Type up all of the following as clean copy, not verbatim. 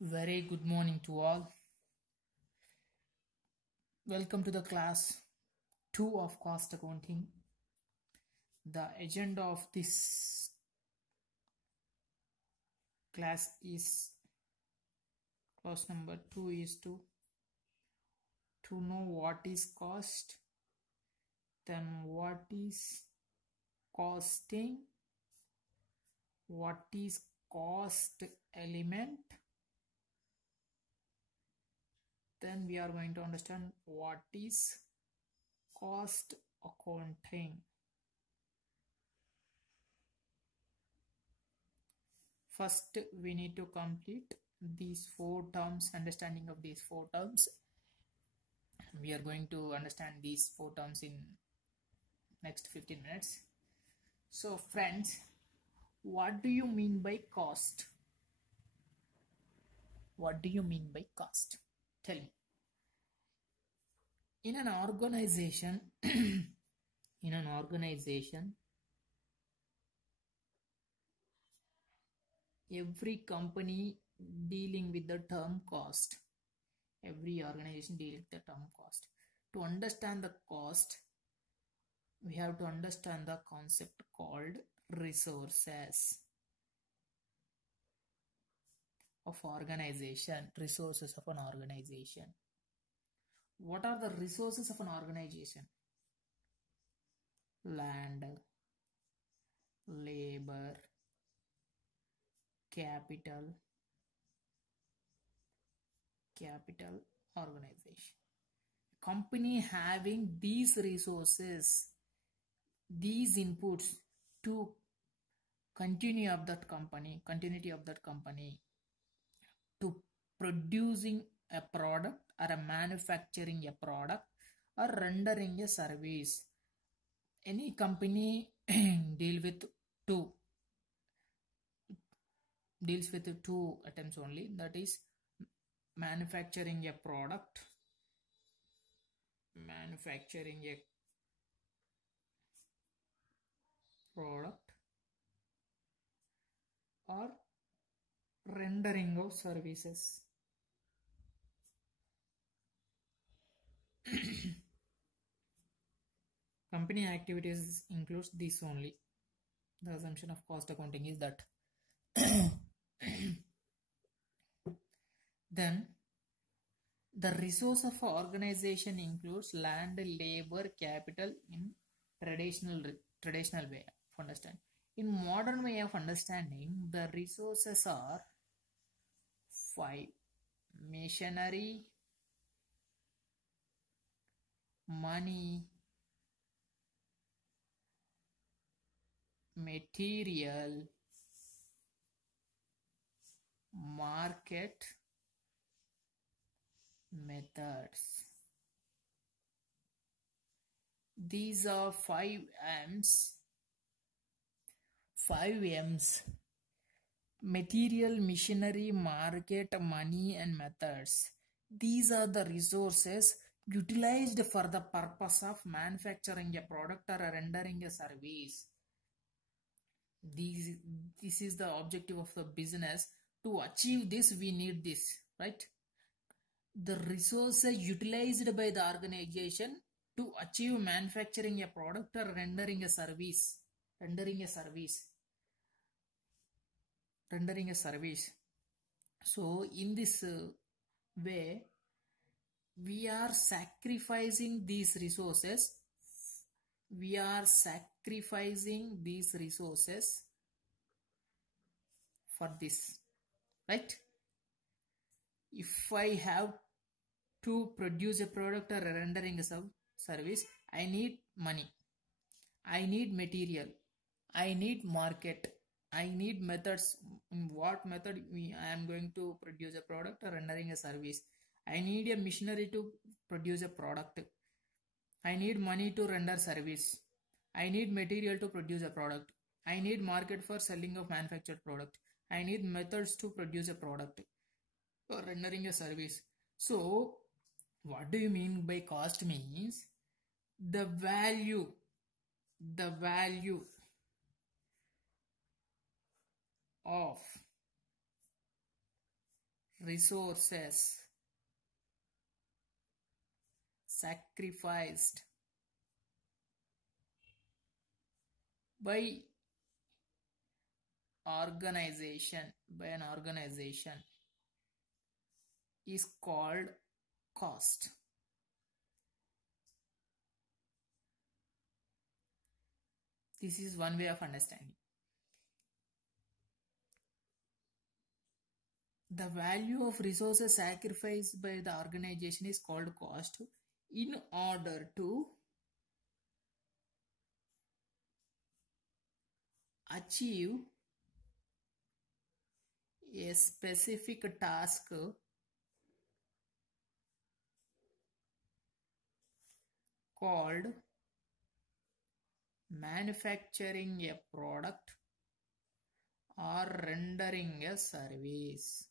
Very good morning to all. Welcome to the class 2 of cost accounting. The agenda of this class is class number 2 is to know what is cost, then what is costing, what is cost element. Then we are going to understand what is cost accounting. First, we need to complete these 4 terms, understanding of these 4 terms. We are going to understand these 4 terms in next 15 minutes. So friends, what do you mean by cost? What do you mean by cost? Tell me. In an organization, every company dealing with the term cost. Every organization dealing with the term cost. To understand the cost, we have to understand the concept called resources of organization. Resources of an organization. What are the resources of an organization? Land, labor, capital, organization. Company having these resources, these inputs to continuity of that company, to producing a product or a manufacturing a product or rendering a service. Any company deals with two items only, that is manufacturing a product, or rendering of services. Company activities includes this only. The assumption of cost accounting is that. Then the resource of an organization includes land, labor, capital in traditional way of understanding. In modern way of understanding, the resources are 5: machinery, money, material, market, methods. These are 5 M's. Material, machinery, market, money and methods. These are the resources utilized for the purpose of manufacturing a product or rendering a service. This is the objective of the business. To achieve this, we need this, right? The resources utilized by the organization to achieve manufacturing a product or rendering a service. So in this way, we are sacrificing these resources. For this, right? If I have to produce a product or rendering a service, I need money, I need material, I need market, I need methods. In what method I am going to produce a product or rendering a service. I need a machinery to produce a product. I need money to render service. I need material to produce a product. I need market for selling of manufactured product. I need methods to produce a product or rendering a service. So what do you mean by cost? Means the value of resources sacrificed by an organization is called cost. This is one way of understanding. The value of resources sacrificed by the organization is called cost in order to achieve a specific task called manufacturing a product or rendering a service.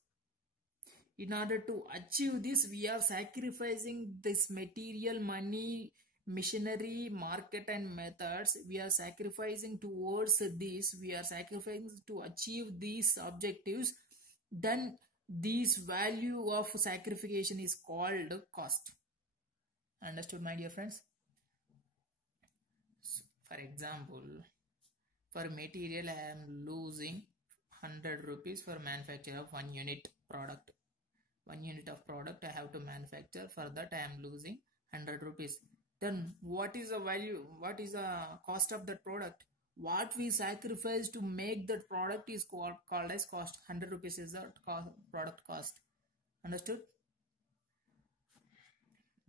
In order to achieve this, we are sacrificing this material, money, machinery, market and methods. We are sacrificing towards this. We are sacrificing to achieve these objectives. Then this value of sacrification is called cost. Understood, my dear friends? For example, for material I am losing 100 rupees for manufacture of 1 unit product. 1 unit of product I have to manufacture. For that I am losing 100 rupees. Then what is the value? What is the cost of that product? What we sacrifice to make that product is called as cost. 100 rupees is the product cost. Understood?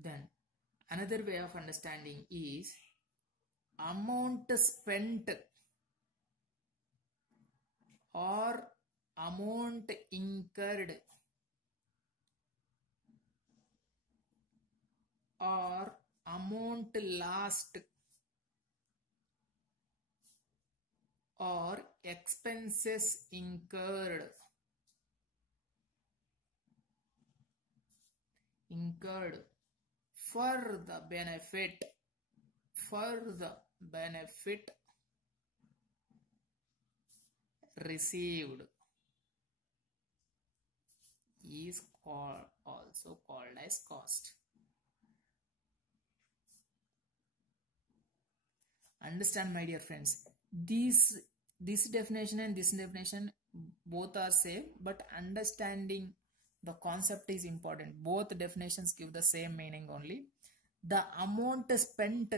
Then another way of understanding is amount spent or amount incurred or amount lost or expenses incurred for the benefit received is also called as cost. Understand, my dear friends, this definition and this definition both are same, but understanding the concept is important. Both definitions give the same meaning only. The amount spent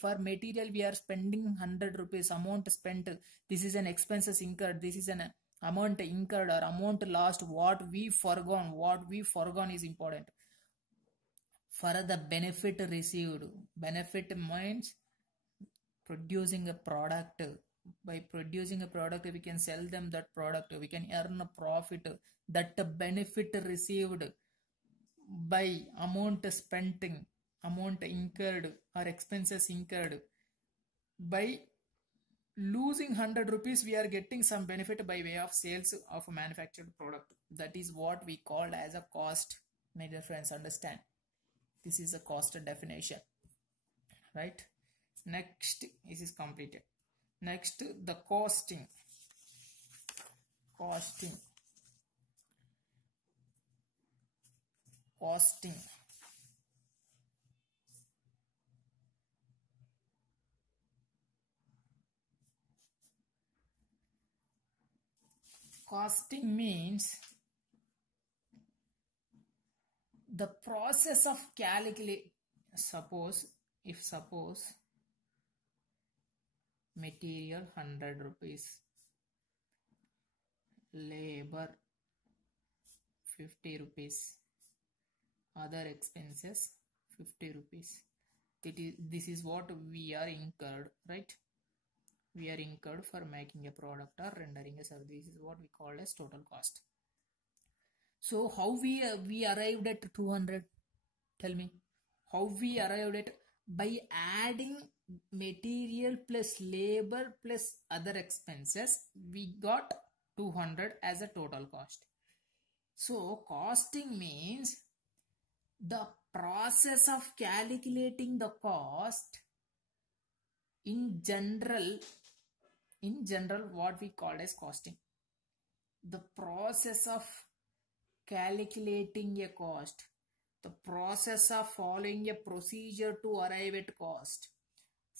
for material, we are spending 100 rupees. Amount spent, this is an expenses incurred. This is an amount incurred or amount lost. What we forgone is important. For the benefit received, benefit means producing a product. By producing a product, we can sell them that product. We can earn a profit. That benefit received by amount spending, amount incurred or expenses incurred. By losing 100 rupees, we are getting some benefit by way of sales of a manufactured product. That is what we call as a cost. My dear friends, understand. This is a cost definition. Right? Next, this is completed. Next, the costing. Costing. Costing means the process of calculate. Suppose material 100 rupees, labor 50 rupees, other expenses 50 rupees. This is what we are incurred, right? We are incurred for making a product or rendering a service. This is what we call as total cost. So how we arrived at 200? Tell me. How we arrived at? By adding material plus labor plus other expenses, we got 200 as a total cost. So costing means the process of calculating the cost. In general, what we call as costing. The process of calculating a cost. The process of following a procedure to arrive at cost.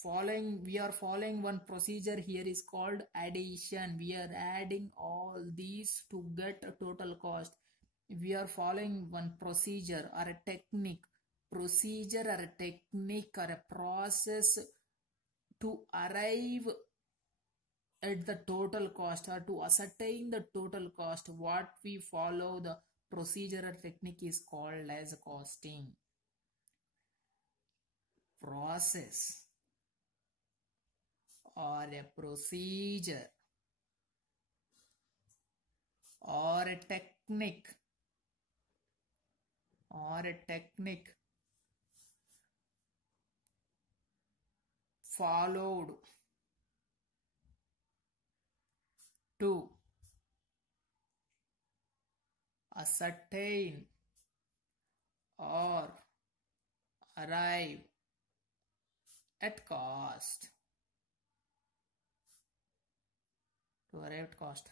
We are following one procedure here is called addition. We are adding all these to get a total cost. We are following one procedure or a technique. Procedure or a technique or a process to arrive at the total cost or to ascertain the total cost. What we follow, the procedure or technique is called as costing. Process or a procedure or a technique followed to ascertain or arrive at cost. To arrive at cost.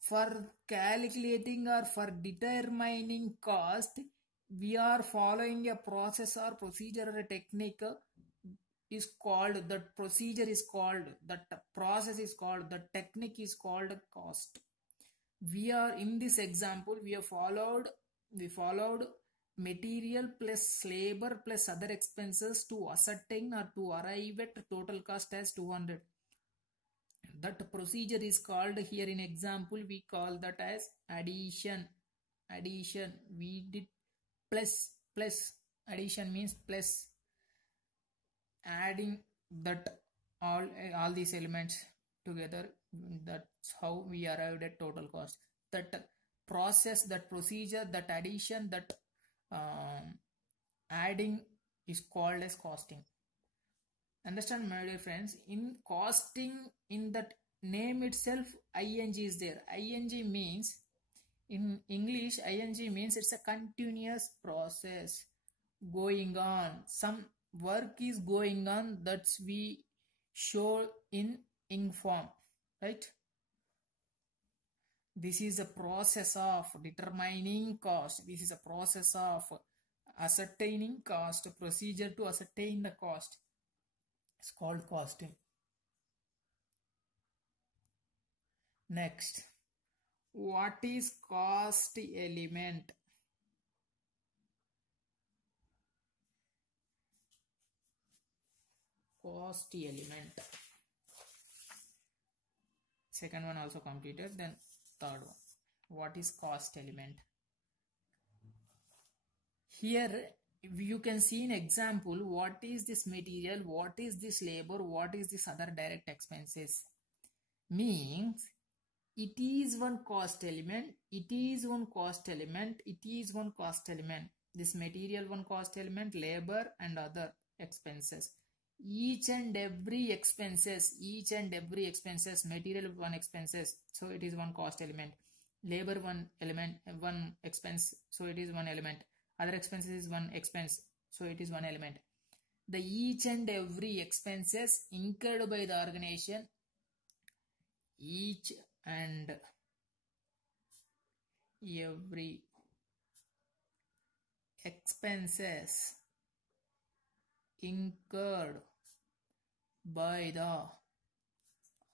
For calculating or for determining cost, we are following a process or procedure or a technique is called, that procedure is called, that process is called, the technique is called cost. We are in this example, we followed material plus labor plus other expenses to ascertain or to arrive at total cost as 200. That procedure is called, here in example we call that as addition. We did plus. Addition means plus, adding that all these elements together. That's how we arrived at total cost. That process, that procedure, that addition, that adding is called as costing. Understand, my dear friends? In costing, in that name itself, ing is there. Ing means, in English, ing means it's a continuous process going on. Some work is going on, that's we show in ing form, right? This is a process of determining cost. This is a process of ascertaining cost, procedure to ascertain the cost. It's called costing. Next, what is cost element? Cost element. Second one also completed, then third one. What is cost element? Here you can see an example. What is this material? What is this labor? What is this other direct expenses? Means it is one cost element. It is one cost element. It is one cost element. This material one cost element, labor and other expenses. Each and every expenses, material one expenses, so it is one cost element. Labor one element, one expense, so it is one element. Other expenses is one expense, so it is one element. The each and every expenses incurred by the organization, each and every expenses incurred by the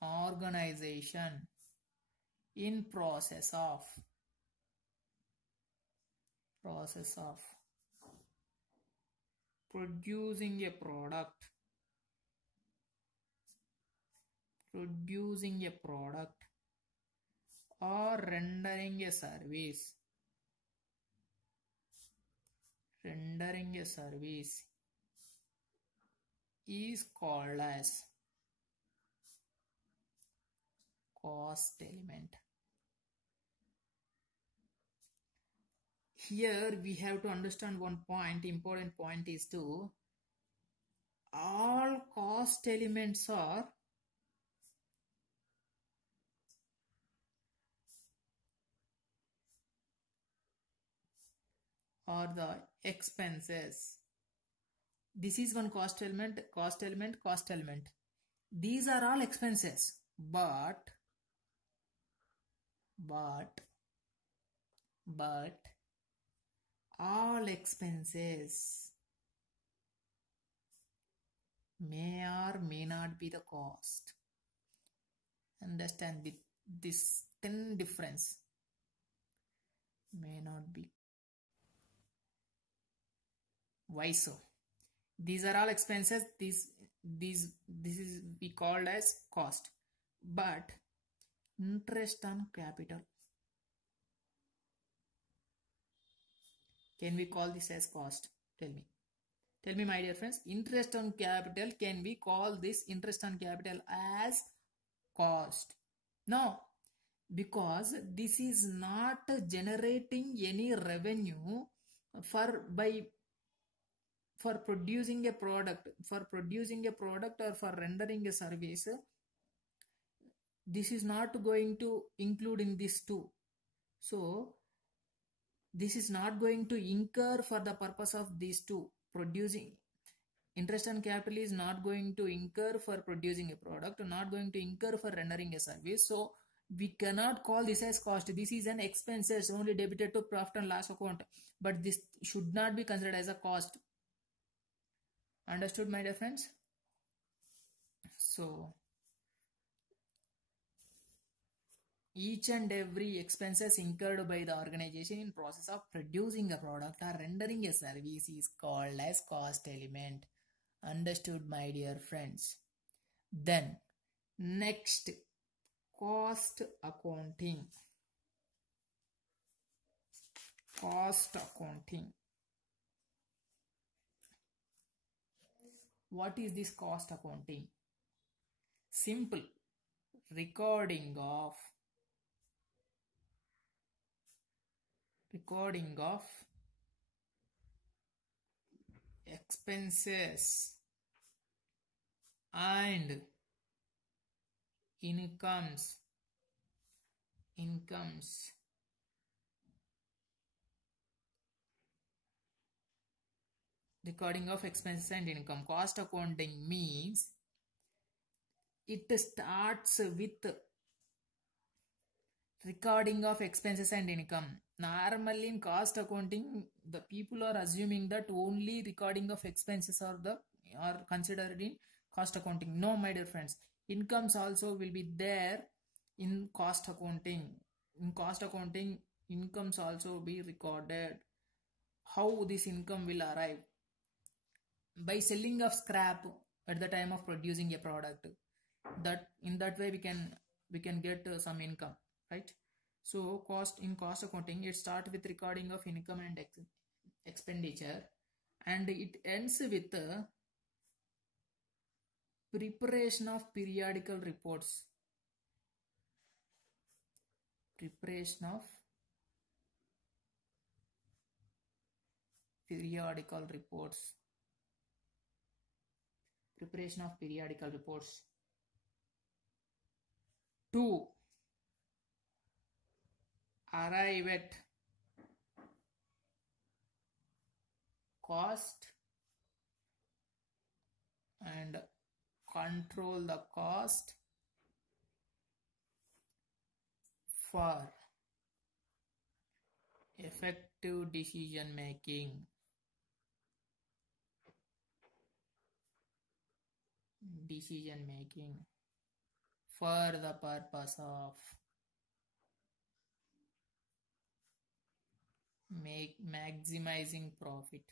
organization in process of producing a product, or rendering a service, is called as cost element. Here we have to understand one point, important point is to all cost elements are the expenses. This is one cost element. These are all expenses, but but all expenses may or may not be the cost. Understand this 10 difference. May not be. Why so? These are all expenses. This is we called as cost, but interest on capital, can we call this as cost? Tell me my dear friends, interest on capital, can we call this interest on capital as cost? No, because this is not generating any revenue for producing a product, or for rendering a service. This is not going to include in this too. So this is not going to incur for the purpose of these two. Producing interest on capital is not going to incur for producing a product, not going to incur for rendering a service. So we cannot call this as cost. This is an expenses only debited to profit and loss account, but this should not be considered as a cost. Understood, my dear friends? So each and every expenses incurred by the organization in process of producing a product or rendering a service is called as cost element. Understood, my dear friends? Then next, cost accounting. Cost accounting. What is this cost accounting? Simple. Recording of expenses and incomes. Recording of expenses and income. Cost accounting means it starts with recording of expenses and income. Normally in cost accounting, the people are assuming that only recording of expenses are considered in cost accounting. No, my dear friends, incomes also will be there in cost accounting. In cost accounting, incomes also be recorded. How this income will arrive? By selling of scrap at the time of producing a product. That in that way we can get some income, right? So in cost accounting, it starts with recording of income and expenditure, and it ends with preparation of periodical reports. Preparation of periodical reports. To arrive at cost and control the cost for effective decision making. For the purpose of maximizing profit.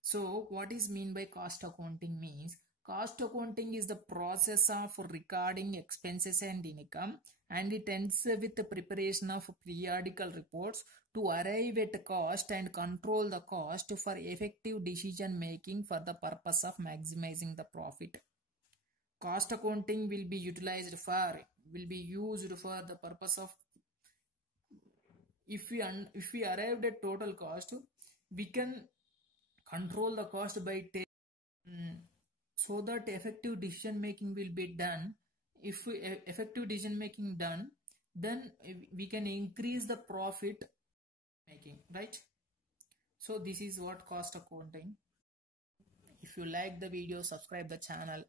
So what is mean by cost accounting means? Cost accounting is the process of recording expenses and income, and it ends with the preparation of periodical reports to arrive at cost and control the cost for effective decision making for the purpose of maximizing the profit. Cost accounting will be used for the purpose of, if we arrived at total cost, we can control the cost by so that effective decision making will be done. If effective decision making done, then we can increase the profit making, right? So this is what cost accounting. If you like the video, subscribe the channel.